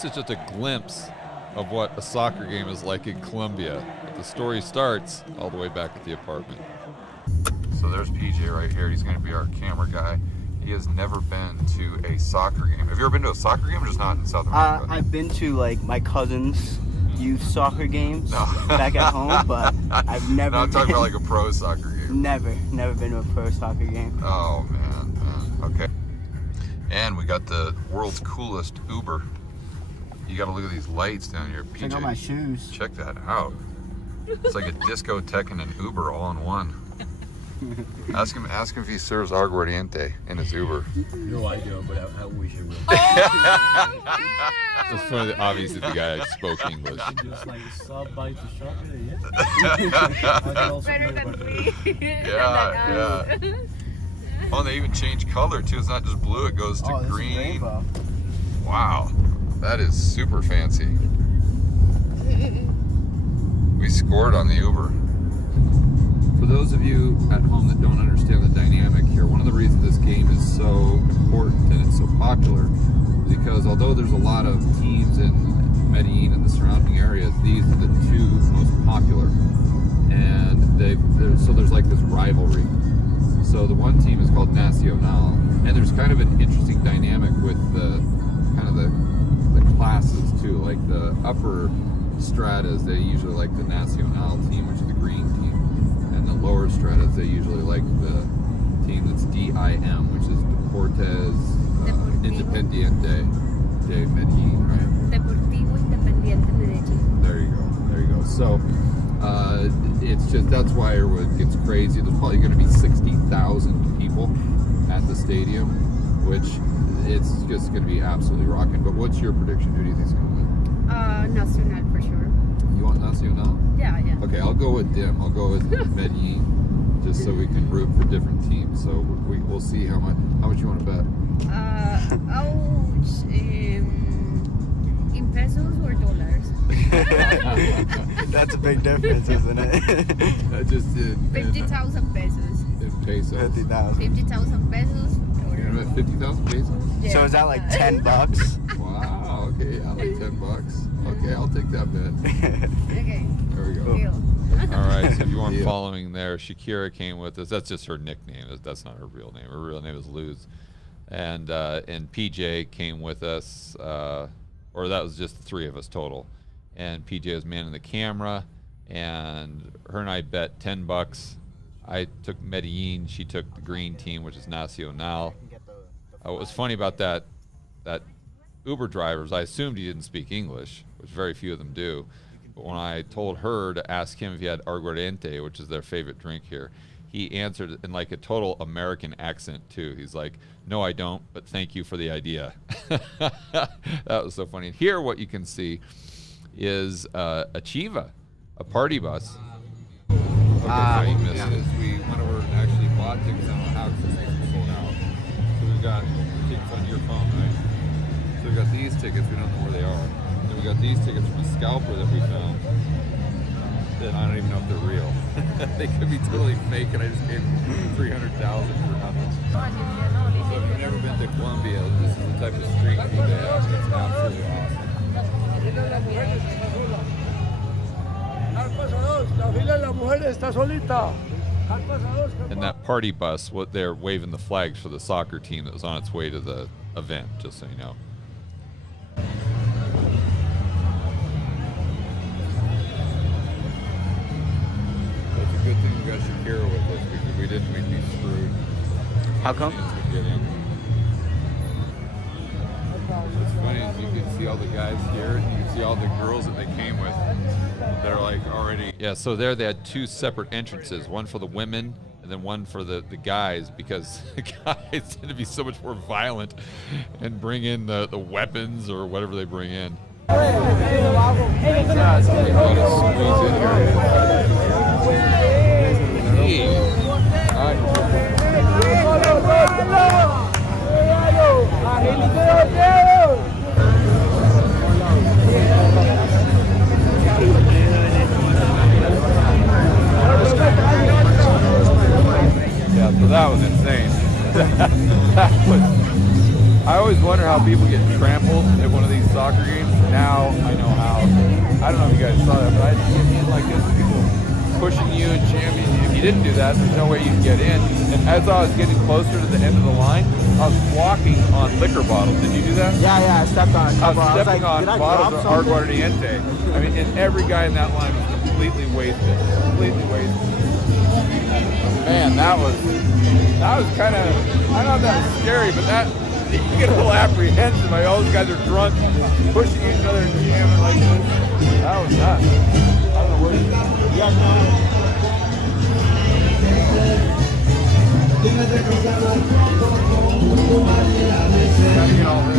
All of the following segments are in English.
this is just a glimpse of what a soccer game is like in Colombia. But the story starts all the way back at the apartment. So there's PJ right here. He's going to be our camera guy. He has never been to a soccer game. Have you ever been to a soccer game or just not in South America? I've been to like my cousin's youth soccer games back at home, but I've never No, I'm talking about like a pro soccer game. Never been to a pro soccer game. Oh man. Okay. And we got the world's coolest Uber. You got to look at these lights down here, PJ. Check out my shoes. Check that out. It's like a discotheque and an Uber all in one. Ask him if he serves aguardiente in his Uber. No idea, but I wish it would. It's funny that obviously the guy spoke English. Just like sub by the shop, Better than me. Yeah. Oh, they even changed color too. It's not just blue; it goes to green. Wow, that is super fancy. We scored on the Uber. For those of you at home that don't understand the dynamic here, one of the reasons this game is so important and it's so popular is because although there's a lot of teams in Medellin and the surrounding areas, these are the two most popular. And so there's like this rivalry. So the one team is called Nacional, and there's kind of an interesting dynamic with the classes too. Like the upper stratas, they usually like the Nacional team, which is the green team. And the lower stratas, they usually like the team that's DIM, which is Deportes Independiente de Medellin, right? Deportivo Independiente Medellin. There you go. So it's just, that's why everyone gets crazy. There's probably going to be 60,000 people at the stadium, which it's just going to be absolutely rocking. But what's your prediction? Who do you think's going to win? Nacional for sure. You want Nacional? Yeah. Okay, I'll go with DIM. I'll go with Medellin, just so we can root for different teams. So we'll see how much you want to bet. In pesos or dollars? That's a big difference, isn't it? Just 50,000 pesos. in pesos. 50,000. 50,000 pesos. You're gonna bet 50,000 pesos? Yeah. So is that like $10? Wow. Okay, I like $10. Okay, I'll take that bet. Okay. There we go. Deal. All right, so if you weren't following there, Shakira came with us. That's just her nickname. That's not her real name. Her real name is Luz. And PJ came with us, or that was just the three of us total. And PJ was manning the camera, and her and I bet $10. I took Medellin. She took the green team, which is Nacional. What was funny about that Uber drivers, I assumed he didn't speak English, which very few of them do. But when I told her to ask him if he had aguardiente, which is their favorite drink here, he answered in like a total American accent too. He's like, "No, I don't, but thank you for the idea." That was so funny. And here, what you can see is a Chiva, a party bus. Okay, so you missed it. We went over and actually bought tickets. I don't know how, because it's sold out. So we've got tickets on your phone, right? So we've got these tickets. We don't know where they are. Then we got these tickets from a scalper that we found. That I don't even know if they're real. They could be totally fake, and I just gave them $300,000 for nothing. So if you've never been to Colombia, this is the type of street food they have. It's absolutely awesome. And that party bus, what they're waving the flags for the soccer team that was on its way to the event, just so you know. It's a good thing we got Shakira with us, because we didn't, we'd be screwed. How come? What's funny is you can see all the guys here, and you can see all the girls that they came with that are like already. Yeah, so there they had two separate entrances, one for the women and then one for the guys, because the guys tend to be so much more violent and bring in the weapons or whatever they bring in. Yeah, so that was insane. I always wonder how people get trampled at one of these soccer games. Now I know how. I don't know if you guys saw that, but I had to get in like this, people pushing you and jamming you. If you didn't do that, there's no way you can get in. And as I was getting closer to the end of the line, I was walking on liquor bottles. Did you do that? Yeah, I stepped on a I couple. was stepping like, on did I bottles drop of hard something? water Niente. I mean, and every guy in that line was completely wasted. Completely wasted. Man, that was kind of, I don't know if that was scary, but that, you get a little apprehensive. Like, all those guys are drunk, pushing each other and jamming like this. That was nuts. I don't know where you guys know. Gotta get all this.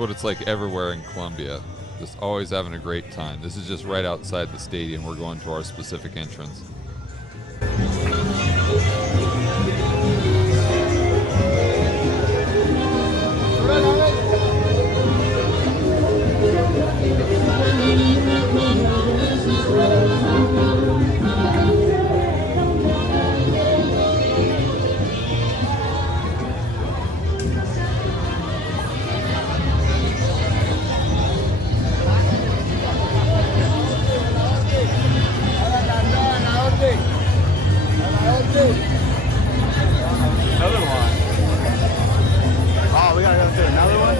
What it's like everywhere in Colombia. Just always having a great time. This is just right outside the stadium. We're going to our specific entrance. Another line. Oh, we gotta go through another one?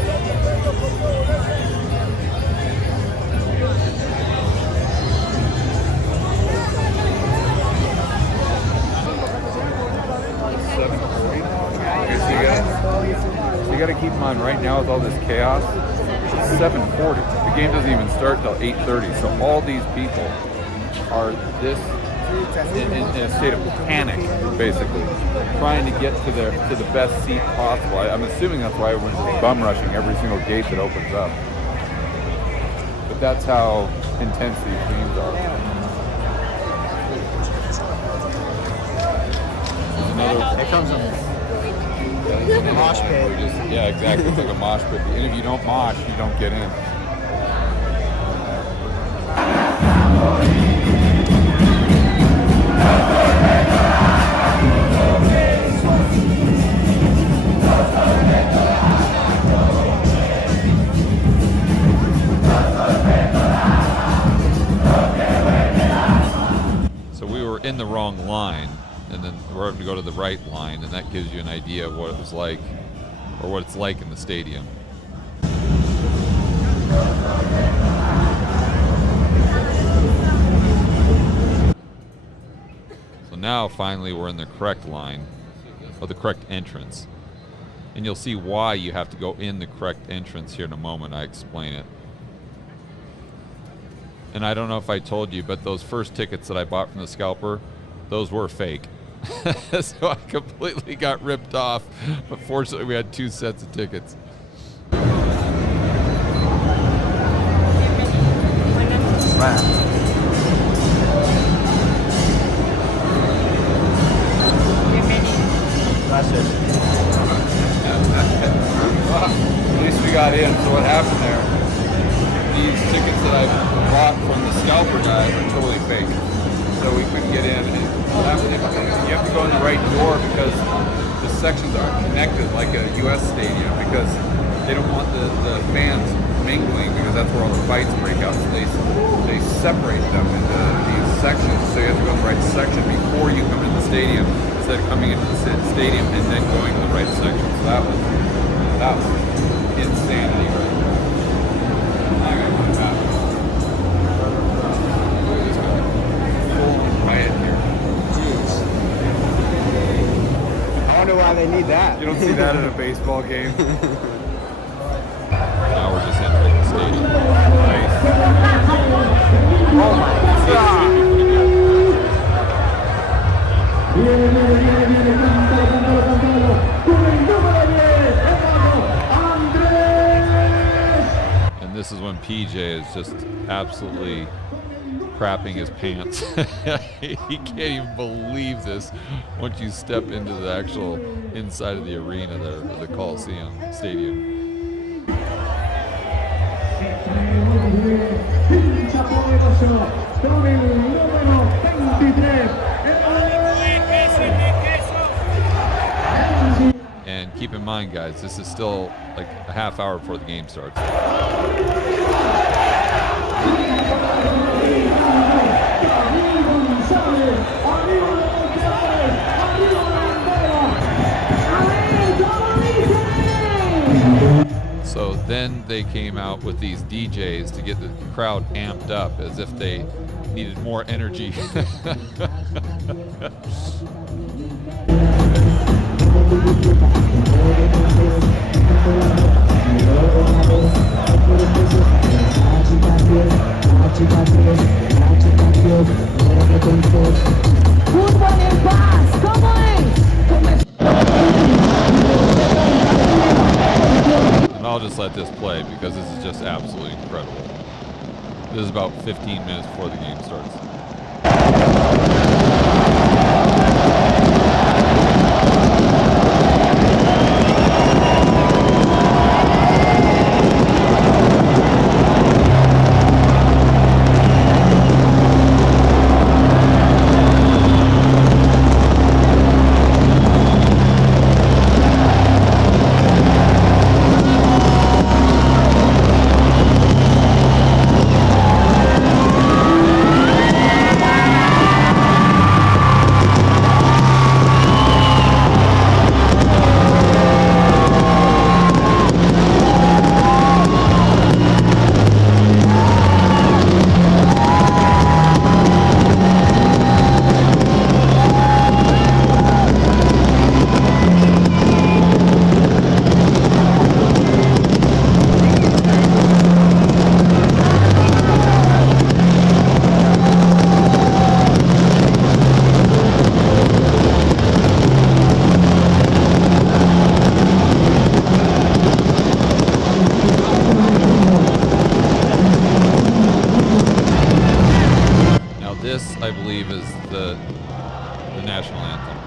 So you got to keep in mind right now with all this chaos, it's 7:40. The game doesn't even start till 8:30. So all these people are in a state of panic, basically, trying to get to the best seat possible. I'm assuming that's why everyone's bum rushing every single gate that opens up. But that's how intense these games are. It comes from mosh pit. Yeah, exactly. It's like a mosh pit. And if you don't mosh, you don't get in. So we were in the wrong line, and then we're having to go to the right line, and that gives you an idea of what it was like, or what it's like in the stadium. So now finally we're in the correct line, or the correct entrance. And you'll see why you have to go in the correct entrance here in a moment. I explain it. And I don't know if I told you, but those first tickets that I bought from the scalper, those were fake. So I completely got ripped off. But fortunately, we had 2 sets of tickets. Well, at least we got in. So what happened there? These tickets that I bought from the scalper guy were totally fake. So we couldn't get in. And you have to go in the right door because the sections aren't connected like a U.S. stadium because they don't want the fans mingling because that's where all the fights break out. So they separate them into these sections. So you have to go in the right section before you come into the stadium instead of coming into the stadium and then going to the right section. So that was insanity, right? I gotta put it back. Full riot here. I wonder why they need that. You don't see that at a baseball game. Now we're just entering the stadium. Nice. Oh my god. And this is when PJ is just absolutely crapping his pants. He can't even believe this once you step into the actual inside of the arena there, the Coliseum Stadium. And keep in mind, guys, this is still like a half hour before the game starts. So then they came out with these DJs to get the crowd amped up as if they needed more energy. And I'll just let this play because this is just absolutely incredible. This is about 15 minutes before the game starts. This, I believe, is the national anthem.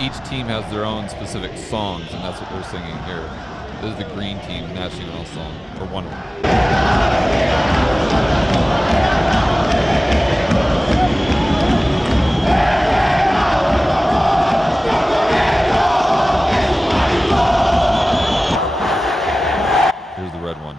Each team has their own specific songs, and that's what they're singing here. This is the green team national song, or one of them. Here's the red one.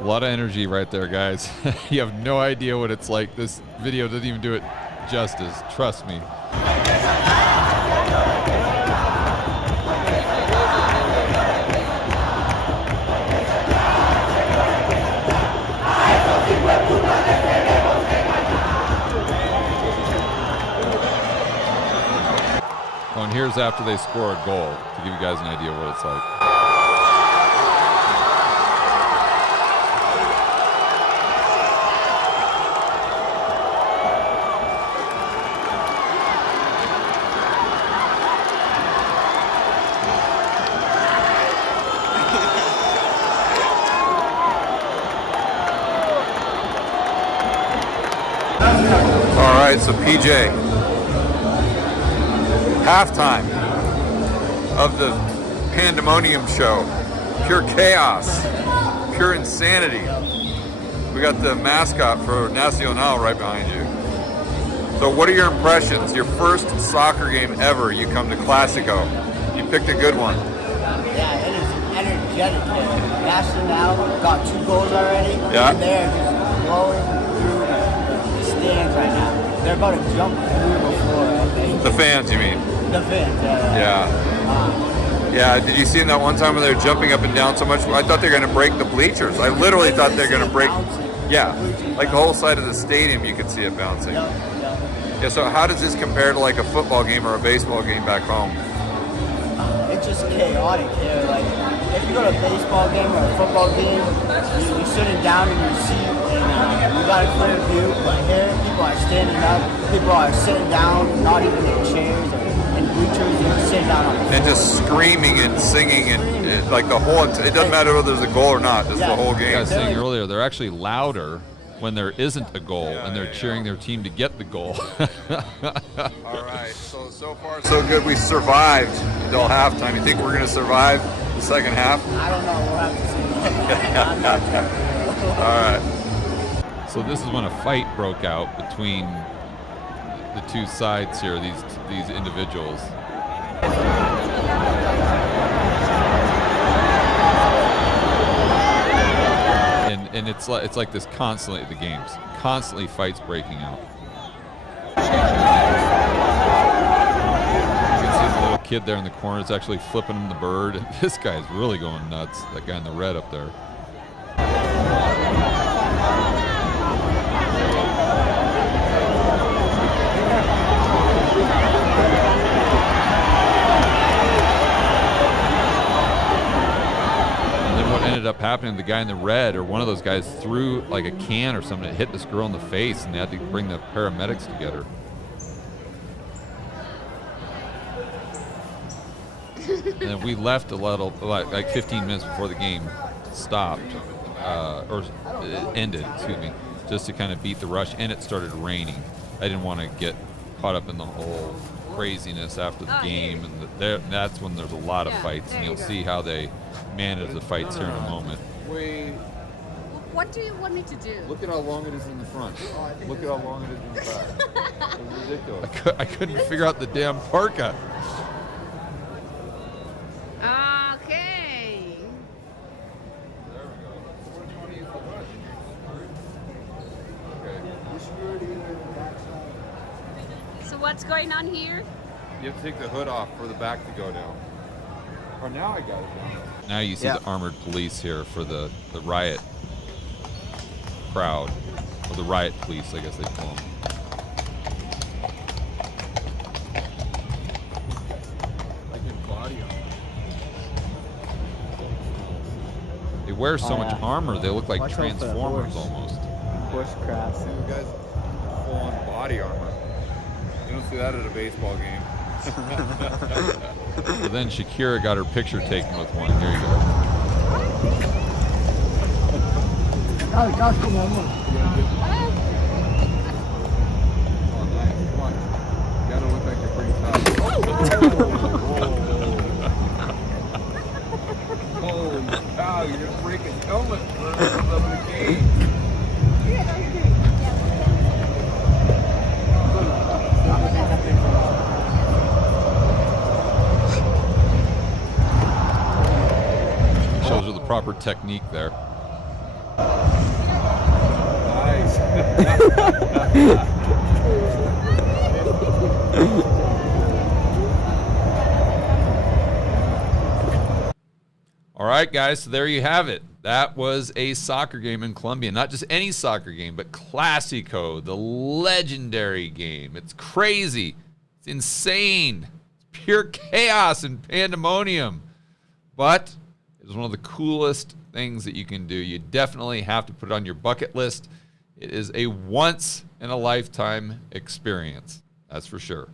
A lot of energy right there, guys. You have no idea what it's like. This video doesn't even do it justice. Trust me. Oh, and here's after they score a goal to give you guys an idea what it's like. right, so PJ, halftime of the Pandemonium show. Pure chaos, pure insanity. We got the mascot for Nacional right behind you. So what are your impressions? Your first soccer game ever, you come to Classico. You picked a good one. Yeah, it is energetic here. Nacional got 2 goals already. Yeah. And they're just blowing through the stands right now. They're about to jump through the floor, I think. The fans, you mean? The fans, Yeah. Yeah, did you see that one time when they were jumping up and down so much? I thought they were going to break the bleachers. I literally thought they were going to break. Yeah, like the whole side of the stadium, you could see it bouncing. Yeah, so how does this compare to like a football game or a baseball game back home? It's just chaotic here. Like, if you go to a baseball game or a football game, you're sitting down in your seat and you got a clear view. But here, people are standing up, people are sitting down, not even in chairs and bleachers, you're sitting down on the floor. And just screaming and singing and like the whole. It doesn't matter whether there's a goal or not. Just the whole I game. was saying earlier, they're actually louder when there isn't a goal and they're cheering their team to get the goal. All right, so far so good. We survived until halftime. You think we're going to survive the second half? I don't know. We'll have to see. I'm not sure. All right. So this is when a fight broke out between the two sides here, these individuals. And it's like this constantly at the games. Constantly fights breaking out. You can see the little kid there in the corner is actually flipping him the bird. And this guy's really going nuts. That guy in the red up there. Ended up happening, the guy in the red or one of those guys threw like a can or something that hit this girl in the face, and they had to bring the paramedics together. And then we left a little, like 15 minutes before the game stopped, or ended, excuse me, just to kind of beat the rush, and it started raining. I didn't want to get caught up in the whole craziness after the game, and that's when there's a lot of fights, and you'll see how they manage the fights here in a moment. Wait, What do you want me to do? look at how long it is in the front. Look at how long it is in the back. It's ridiculous. I couldn't figure out the damn parka. Okay. There we go. Which one is the rush? So what's going on here? You have to take the hood off for the back to go down. Oh, now I got it down. Now you see the armored police here for the riot crowd, or the riot police, I guess they call them. Like in body armor. They wear so much yeah. armor, they look like Watch out for that Transformers horse. almost. Bushcraft. See the guys full on body armor. You don't see that at a baseball game. So then Shakira got her picture taken with one. Here you go. Oh, nice. Come on. You gotta look like you're pretty tough. Holy cow, you're gonna break his helmet for the game. Shows her the proper technique there. Nice. All right, guys, so there you have it. That was a soccer game in Colombia. Not just any soccer game, but Classico, the legendary game. It's crazy. It's insane. It's pure chaos and pandemonium. But it is one of the coolest things that you can do. You definitely have to put it on your bucket list. It is a once-in-a-lifetime experience. That's for sure.